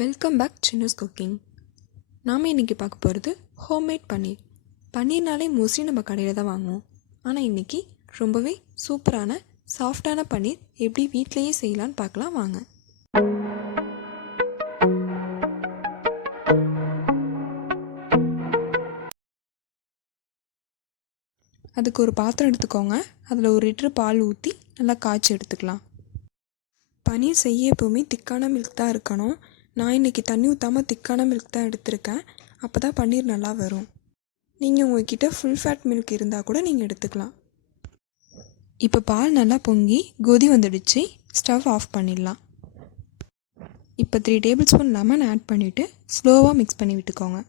Welcome back சின்னுஸ் cooking. நாம் இன்றைக்கி பார்க்க போகிறது ஹோம்மேட் பன்னீர். பன்னீர்னாலே மோஸ்ட்லி நம்ம கடையில் தான் வாங்குவோம். ஆனால் இன்றைக்கி ரொம்பவே சூப்பரான சாஃப்டான பன்னீர் எப்படி வீட்டிலையே செய்யலான்னு பார்க்கலாம் வாங்க. அதுக்கு ஒரு பாத்திரம் எடுத்துக்கோங்க. அதில் 1 லிட்டர் பால் ஊற்றி நல்லா காய்ச்சி எடுத்துக்கலாம். பன்னீர் செய்ய எப்போவுமே திக்கான மில்க் தான் இருக்கணும். நான் இன்றைக்கி தண்ணி ஊற்றாமல் திக்கான மில்க் தான் எடுத்திருக்கேன். அப்போ தான் பன்னீர் நல்லா வரும். நீங்கள் உங்கள்கிட்ட ஃபுல் ஃபேட் மில்க் இருந்தால் கூட நீங்கள் எடுத்துக்கலாம். இப்போ பால் நல்லா பொங்கி கொதி வந்துடுச்சு. ஸ்டவ் ஆஃப் பண்ணிடலாம். இப்போ 3 டேபிள் ஸ்பூன் லெமன் ஆட் பண்ணிவிட்டு ஸ்லோவாக மிக்ஸ் பண்ணி விட்டுக்கோங்க.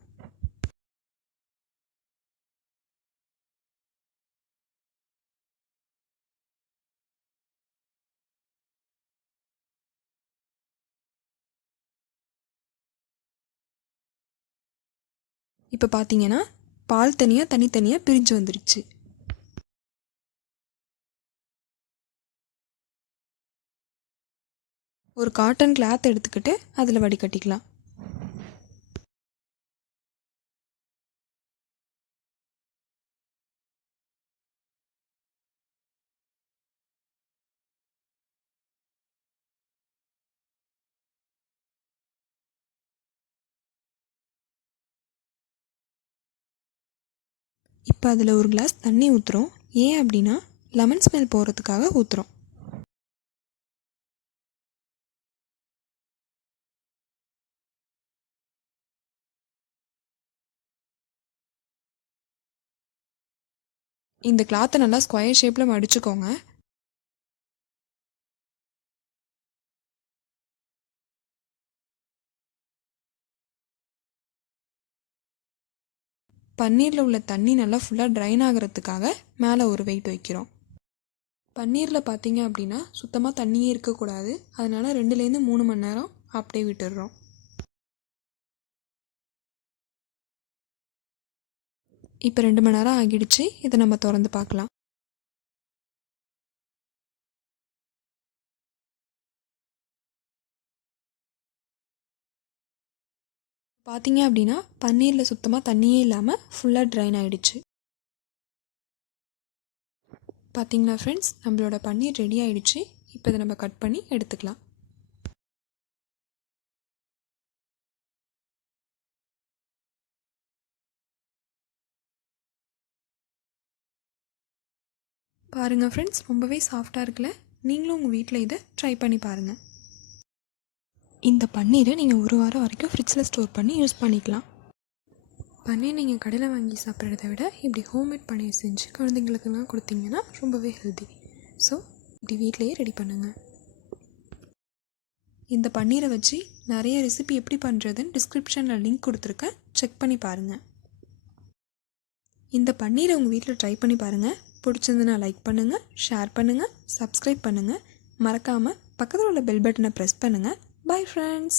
இப்போ பார்த்தீங்கன்னா பால் தனித்தனியாக பிரிஞ்சு வந்துடுச்சு. ஒரு காட்டன் கிளாத் எடுத்துக்கிட்டு அதில் வடிகட்டிக்கலாம். இப்போ அதில் 1 கிளாஸ் தண்ணி ஊற்றுறோம். ஏன் அப்படின்னா லெமன் ஸ்மெல் போகிறதுக்காக ஊற்றுறோம். இந்த கிளாத்தை நல்லா ஸ்கொயர் ஷேப்பில் மடிச்சுக்கோங்க. பன்னீரில் உள்ள தண்ணி நல்லா ஃபுல்லாக ட்ரைன் ஆகிறதுக்காக மேலே ஒரு வெயிட் வைக்கிறோம். பன்னீரில் பார்த்தீங்க அப்படின்னா சுத்தமாக தண்ணியே இருக்கக்கூடாது. அதனால் 2லேருந்து 3 மணி நேரம் அப்படியே விட்டுடுறோம். இப்போ 2 மணி நேரம் ஆகிடுச்சு. இதை நம்ம திறந்து பார்க்கலாம். பார்த்தீங்க அப்படின்னா பன்னீரில் சுத்தமாக தண்ணியே இல்லாமல் ஃபுல்லாக ட்ரைன் ஆகிடுச்சு. பார்த்தீங்களா ஃப்ரெண்ட்ஸ், நம்மளோட பன்னீர் ரெடி ஆகிடுச்சு. இப்போ இதை நம்ம கட் பண்ணி எடுத்துக்கலாம். பாருங்கள் ஃப்ரெண்ட்ஸ், ரொம்பவே சாஃப்டாக இருக்குல்ல. நீங்களும் உங்கள் வீட்டில் இதை ட்ரை பண்ணி பாருங்கள். இந்த பன்னீரை நீங்கள் 1 வாரம் வரைக்கும் ஃப்ரிட்ஜில் ஸ்டோர் பண்ணி யூஸ் பண்ணிக்கலாம். பன்னீர் நீங்கள் கடையில் வாங்கி சாப்பிட்றத விட இப்படி ஹோம்மேட் பன்னீர் செஞ்சு குழந்தைங்களுக்குலாம் கொடுத்தீங்கன்னா ரொம்பவே ஹெல்தி. ஸோ இப்படி வீட்டிலையே ரெடி பண்ணுங்கள். இந்த பன்னீரை வச்சு நிறைய ரெசிபி எப்படி பண்ணுறதுன்னு டிஸ்கிரிப்ஷனில் லிங்க் கொடுத்துருக்கேன். செக் பண்ணி பாருங்கள். இந்த பன்னீரை உங்கள் வீட்டில் ட்ரை பண்ணி பாருங்கள். பிடிச்சிருந்துன்னா லைக் பண்ணுங்கள், ஷேர் பண்ணுங்கள், சப்ஸ்கிரைப் பண்ணுங்கள். மறக்காமல் பக்கத்தில் உள்ள பெல் பட்டனை ப்ரெஸ் பண்ணுங்கள். Bye friends.